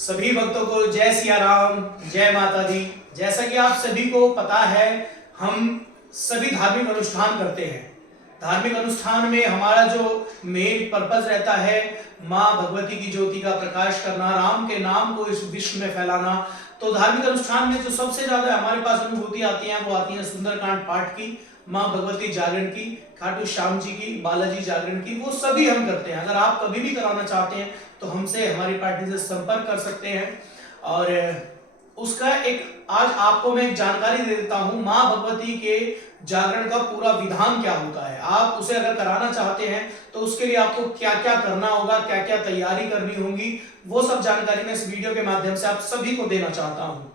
सभी भक्तों को जय सिया राम, जय माता दी। जैसा कि आप सभी को पता है, हम सभी धार्मिक अनुष्ठान करते हैं। धार्मिक अनुष्ठान में हमारा जो मेन पर्पस रहता है, माँ भगवती की ज्योति का प्रकाश करना, राम के नाम को इस विश्व में फैलाना। तो धार्मिक अनुष्ठान में जो सबसे ज्यादा हमारे पास अनुभूति आती है वो आती है सुंदरकांड पाठ की, माँ भगवती जागरण की, खाटू श्याम जी की, बालाजी जागरण की। वो सभी हम करते हैं। अगर आप कभी भी कराना चाहते हैं तो हमसे, हमारी पार्टी से संपर्क कर सकते हैं। और उसका एक आज आपको मैं एक जानकारी दे देता हूं, माँ भगवती के जागरण का पूरा विधान क्या होता है। आप उसे अगर कराना चाहते हैं तो उसके लिए आपको क्या क्या करना होगा, क्या क्या तैयारी करनी होगी, वो सब जानकारी मैं इस वीडियो के माध्यम से आप सभी को देना चाहता हूं।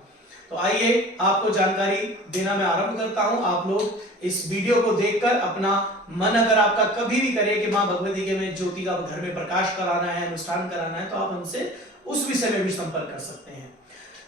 तो आइए आपको जानकारी देना मैं आरंभ करता हूं। आप लोग इस वीडियो को देखकर अपना मन अगर आपका कभी भी करे कि माँ भगवती के में ज्योति का घर में प्रकाश कराना है, अनुष्ठान कराना है, तो आप हमसे उस विषय में भी संपर्क कर सकते हैं।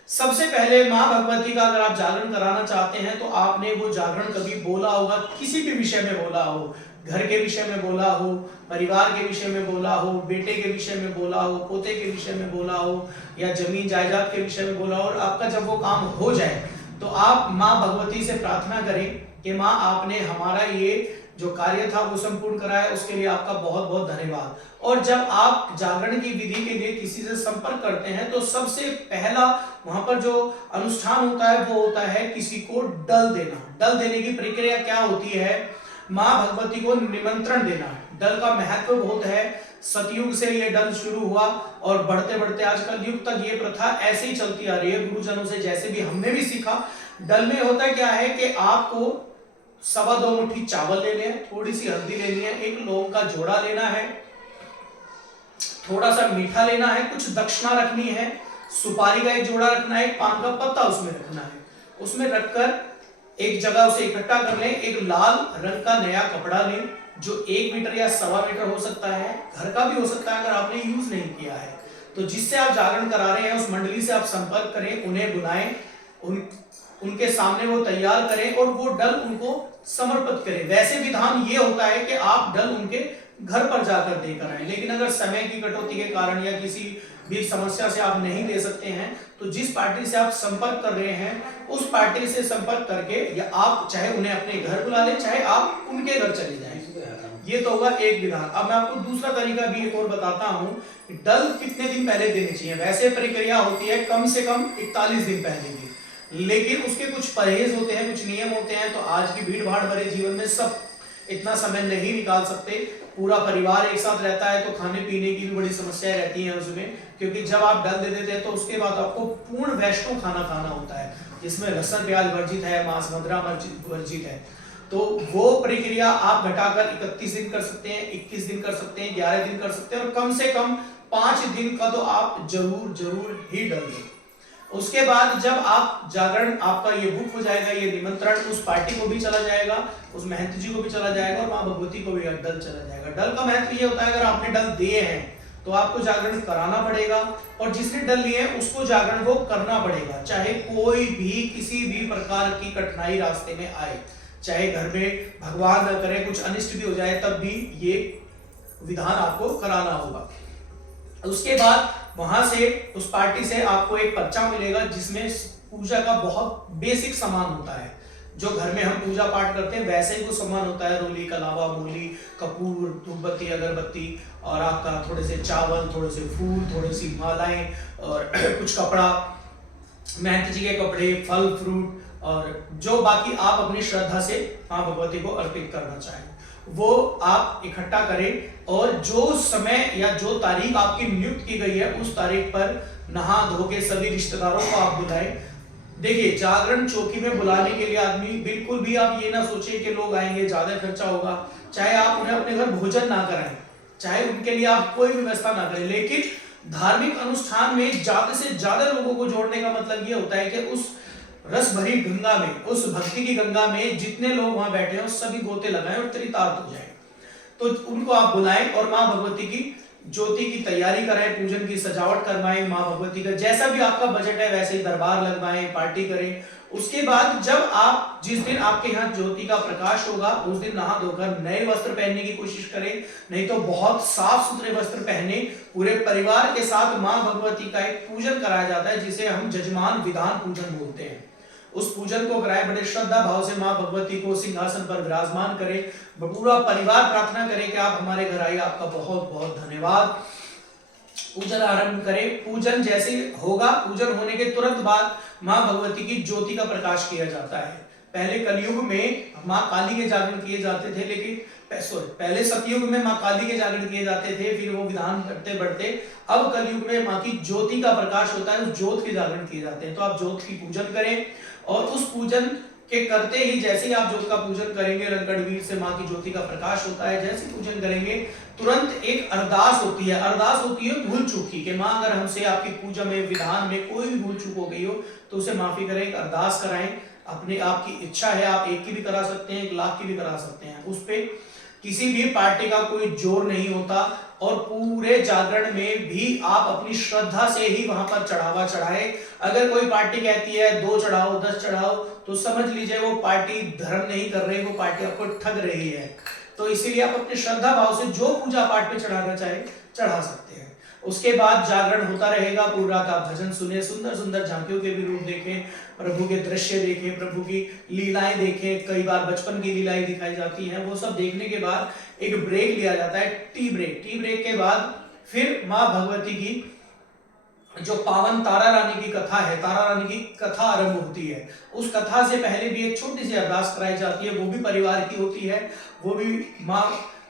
सबसे पहले माँ भगवती का अगर आप जागरण कराना चाहते हैं तो आपने वो जागरण कभी बोला होगा, किसी भी विषय में बोला हो, घर के विषय में बोला हो, परिवार के विषय में बोला हो, बेटे के विषय में बोला हो, पोते के विषय में बोला हो, या जमीन जायदाद के विषय में बोला हो। और आपका जब वो काम हो जाए तो आप माँ भगवती से प्रार्थना करें कि माँ आपने हमारा ये जो कार्य था वो संपूर्ण कराया, उसके लिए आपका बहुत बहुत धन्यवाद। और जब आप जागरण की विधि के लिए किसी से संपर्क करते हैं तो सबसे पहला वहां पर जो अनुष्ठान होता है वो होता है किसी को डल देना। डल देने की प्रक्रिया क्या होती है? माँ भगवती को निमंत्रण देना है। डल का महत्व बहुत है। सतयुग से ये डल शुरू हुआ और बढ़ते बढ़ते आजकल युग तक ये प्रथा ऐसे ही चलती आ रही है। गुरुजनों से जैसे भी हमने भी सीखा। डल में होता क्या है कि आपको 2.25 मुट्ठी चावल लेने हैं, थोड़ी सी हल्दी लेनी है, एक लौंग का जोड़ा लेना है, थोड़ा सा मीठा लेना है, कुछ दक्षिणा रखनी है, सुपारी का एक जोड़ा रखना है, एक पान का पत्ता उसमें रखना है। उसमें रखकर एक जगह उसे इकट्ठा कर लें। एक लाल रंग का नया कपड़ा लें जो 1 मीटर या 1.25 मीटर हो सकता है, घर का भी हो सकता है अगर आपने यूज नहीं किया है। तो जिससे आप जागरण करा रहे हैं उस मंडली से आप संपर्क करें, उन्हें बुलाएं, उनके सामने वो तैयार करें और वो डल उनको समर्पित करें। वैसे विधान ये होता है कि आप डल उनके घर पर जाकर देकर आए, लेकिन अगर समय की कटौती के कारण या किसी भी समस्या से आप नहीं दे सकते हैं तो जिस पार्टी से आप संपर्क कर रहे हैं उस पार्टी से संपर्क करके, या आप चाहे उन्हें अपने घर बुला लें, चाहे आप उनके घर चले जाएं। ये तो होगा एक विधान। अब मैं आपको दूसरा तरीका भी एक और बताता हूं। डल कितने दिन पहले देने चाहिए? वैसे प्रक्रिया होती है कम से कम 41 दिन पहले दी, लेकिन उसके कुछ परहेज होते हैं, कुछ नियम होते हैं। तो आज की भीड़ भाड़ भरे जीवन में सब इतना समय नहीं निकाल सकते। पूरा परिवार एक साथ रहता है तो खाने पीने की भी बड़ी समस्याएं रहती हैं उसमें, क्योंकि जब आप डल दे देते हैं तो उसके बाद आपको पूर्ण वैष्णव खाना खाना होता है जिसमें लहसुन प्याज वर्जित है, मांस मदिरा वर्जित है। तो वो प्रक्रिया आप घटाकर 31 दिन कर सकते हैं, 21 दिन कर सकते हैं, 11 दिन कर सकते हैं, और कम से कम 5 दिन का तो आप जरूर ही डल दें। उसके बाद जब आप जागरण आपका ये बुक हो जाएगा, ये निमंत्रण उस पार्टी को भी चला जाएगा, उस महंत जी को भी चला जाएगा और माँ भगवती को भी डल चला जाएगा। डल का महत्व ये होता है अगर आपने डल दिए हैं तो आपको जागरण कराना पड़ेगा, और जिसने डल लिए हैं उसको जागरण वो करना पड़ेगा, चाहे कोई भी किसी भी प्रकार की कठिनाई रास्ते में आए, चाहे घर में भगवान न करे कुछ अनिष्ट भी हो जाए, तब भी ये विधान आपको कराना होगा। उसके बाद वहां से उस पार्टी से आपको एक पर्चा मिलेगा जिसमें पूजा का बहुत बेसिक सामान होता है। जो घर में हम पूजा पाठ करते हैं वैसे ही वो सामान होता है। रोली, कलावा, मूली, कपूर, धूपबत्ती, अगरबत्ती, और आपका थोड़े से चावल, थोड़े से फूल, थोड़ी सी मालाएं, और कुछ कपड़ा, महंत जी के कपड़े, फल फ्रूट, और जो बाकी आप अपनी श्रद्धा से माँ भगवती को अर्पित करना चाहें वो आप इकट्ठा करें। और जो समय या जो तारीख आपकी नियुक्त की गई है उस तारीख पर नहा धो के सभी रिश्तेदारों को आप बुलाएं। देखिए, जागरण चौकी में बुलाने के लिए आदमी बिल्कुल भी आप ये ना सोचे कि लोग आएंगे, ज्यादा खर्चा होगा। चाहे आप उन्हें अपने घर भोजन ना कराएं, चाहे उनके लिए आप कोई व्यवस्था ना करें, लेकिन धार्मिक अनुष्ठान में ज्यादा से ज्यादा लोगों को जोड़ने का मतलब ये होता है कि उस रस भरी गंगा में, उस भक्ति की गंगा में जितने लोग वहां बैठे हैं सभी गोते लगाएं और त्रितार्थ हो जाए। तो उनको आप बुलाएं और माँ भगवती की ज्योति की तैयारी कराएं, पूजन की सजावट करवाएं। माँ भगवती का जैसा भी आपका बजट है वैसे ही दरबार लगवाएं, पार्टी करें, उसके बाद जब आप जिस दिन आपके यहाँ ज्योति का प्रकाश होगा उस दिन नहा धोकर नए वस्त्र पहनने की कोशिश करें, नहीं तो बहुत साफ सुथरे वस्त्र पहने पूरे परिवार के साथ मां भगवती का एक पूजन कराया जाता है जिसे हम जजमान विधान पूजन बोलते हैं। उस पूजन को कराए, बड़े श्रद्धा भाव से मां भगवती को सिंहासन पर विराजमान करें, पूरा परिवार प्रार्थना करे कि आप हमारे घर आइए, आपका बहुत बहुत धन्यवाद। पूजन आरंभ करें। पूजन जैसे होगा, पूजन होने के तुरंत बाद मां भगवती की ज्योति का प्रकाश किया जाता है। पहले कलयुग में मां काली के जागरण किए जाते थे, लेकिन पहले सतयुग में मां काली के जागरण किए जाते थे, फिर वो विधान बढ़ते बढ़ते अब कलयुग में मां की ज्योति का प्रकाश होता है, उस ज्योत के जागरण किए जाते हैं। तो आप ज्योत की पूजन करें और उस पूजन के करते ही जैसे ही आप ज्योत का पूजन करेंगे, रंगकड़वीर से मां की ज्योति का प्रकाश होता है, जैसे पूजन करेंगे तुरंत एक अरदास होती है। अरदास होती है भूल चूक की, कि मां अगर हमसे आपकी पूजा में विधान में कोई भी भूल चूक हो गई हो तो उसे माफी करें, एक अरदास कराएं। अपने आपकी इच्छा है, आप एक की भी करा सकते हैं, 1 लाख की भी करा सकते हैं। उस पे किसी भी पार्टी का कोई जोर नहीं होता और पूरे जागरण में भी आप अपनी श्रद्धा से ही वहां पर चढ़ावा चढ़ाए। अगर कोई पार्टी कहती है 2 चढ़ाओ 10 चढ़ाओ तो समझ लीजिए वो पार्टी धर्म नहीं कर रही, वो पार्टी आपको ठग रही है। तो इसीलिए आप अपने श्रद्धा भाव से जो पूजा पाठ पे चढ़ाना चाहे चढ़ा सकते हैं। उसके बाद जागरण होता रहेगा, पूरी रात आप भजन सुने, सुंदर सुंदर झांकियों के भी रूप देखें, प्रभु के दृश्य देखें, प्रभु की लीलाएं देखें। कई बार बचपन की लीलाएं दिखाई जाती हैं। वो सब देखने के बाद एक ब्रेक लिया जाता है, टी ब्रेक। टी ब्रेक के बाद फिर मां भगवती की जो पावन तारा रानी की कथा है, तारा रानी की कथा आरंभ होती है। उस कथा से पहले भी एक छोटी सी अरदास कराई जाती है, वो भी परिवार की होती है। वो भी मां,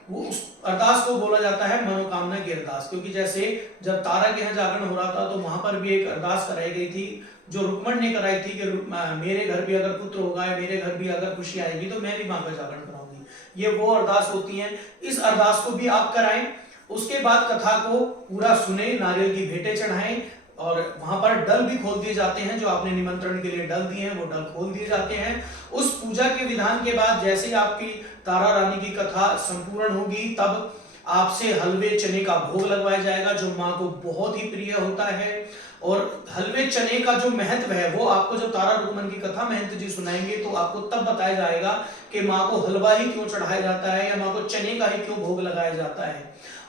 वो उस अरदास को बोला जाता है मनोकामना की अरदास, क्योंकि जैसे जब तारा के यहाँ जागरण हो रहा था तो वहां पर भी एक अरदास कराई गई थी जो रुक्मण ने कराई थी कि मेरे घर भी अगर पुत्र होगा, मेरे घर भी अगर खुशी आएगी तो मैं भी मां का जागरण कराऊंगी। ये वो अरदास होती है। इस अरदास को भी आप कराएं। उसके बाद कथा को पूरा सुने, नारियल की भेंटें चढ़ाएं और वहां पर डल भी खोल दिए जाते हैं। जो आपने निमंत्रण के लिए डल दिए हैं वो डल खोल दिए जाते हैं। उस पूजा के विधान के बाद जैसे ही आपकी तारा रानी की कथा संपूर्ण होगी तब आपसे हलवे चने का भोग लगवाया जाएगा, जो मां को बहुत ही प्रिय होता है। और हलवे चने का जो महत्व है वो आपको जब तारा रुक्मण की कथा महंत जी सुनाएंगे तो आपको तब बताया जाएगा कि मां को हलवा ही क्यों चढ़ाया जाता है या मां को चने का ही क्यों भोग लगाया जाता है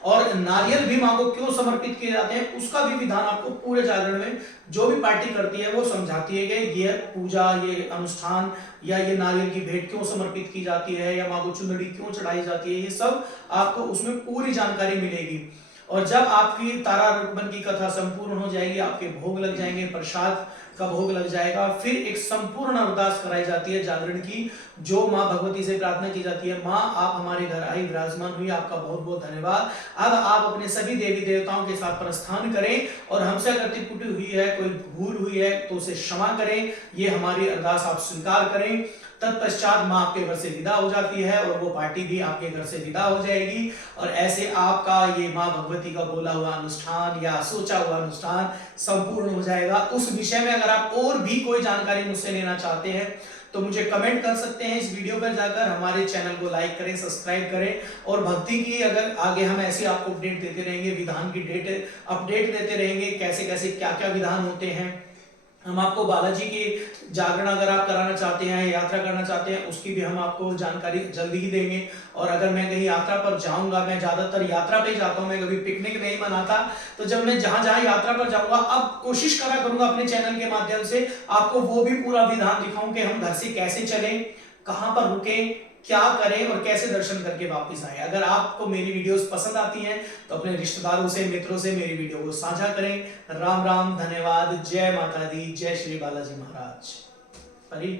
और नारियल भी मां को क्यों समर्पित किए जाते हैं। उसका भी विधान आपको पूरे जागरण में जो भी पार्टी करती है वो समझाती है कि ये पूजा, ये अनुष्ठान या ये नारियल की भेंट क्यों समर्पित की जाती है या मां को चुंदड़ी क्यों चढ़ाई जाती है, ये सब आपको उसमें पूरी जानकारी मिलेगी। और जब आपकी तारा रुक्मण की कथा संपूर्ण हो जाएगी, आपके भोग लग जाएंगे, प्रसाद का भोग लग जाएगा, फिर एक संपूर्ण अरदास कराई जाती है जागरण की, जो मां भगवती से प्रार्थना की जाती है, मां आप हमारे घर आई, विराजमान हुई, आपका बहुत बहुत धन्यवाद। अब आप अपने सभी देवी देवताओं के साथ प्रस्थान करें और हमसे अगर त्रुटि हुई है, कोई भूल हुई है तो उसे क्षमा करें। ये हमारी अरदास आप स्वीकार करें। तत्पश्चात मां आपके घर से विदा हो जाती है और वो पार्टी भी आपके घर से विदा हो जाएगी और ऐसे आपका ये मां भगवती का बोला हुआ अनुष्ठान या सोचा हुआ अनुष्ठान संपूर्ण हो जाएगा। उस विषय में अगर आप और भी कोई जानकारी मुझसे लेना चाहते हैं तो मुझे कमेंट कर सकते हैं। इस वीडियो पर जाकर हमारे चैनल को लाइक करें, सब्सक्राइब करें और भक्ति की अगर आगे हम ऐसे आपको अपडेट देते रहेंगे, विधान की डेट अपडेट देते रहेंगे, कैसे कैसे क्या क्या विधान होते हैं। हम आपको बालाजी की जागरण अगर आप कराना चाहते हैं, यात्रा करना चाहते हैं, उसकी भी हम आपको जानकारी जल्दी ही देंगे। और अगर मैं कहीं यात्रा पर जाऊंगा, मैं ज्यादातर यात्रा पे जाता हूं, मैं कभी पिकनिक नहीं मनाता, तो जब मैं जहां जहां यात्रा पर जाऊंगा अब कोशिश करा करूंगा अपने चैनल के माध्यम से आपको वो भी पूरा विधान दिखाऊं कि हम घर से कैसे चलें, कहां पर रुकें, क्या करें और कैसे दर्शन करके वापस आए। अगर आपको मेरी वीडियोस पसंद आती हैं तो अपने रिश्तेदारों से, मित्रों से मेरी वीडियो को साझा करें। राम राम, धन्यवाद, जय माता दी, जय श्री बालाजी महाराज। परी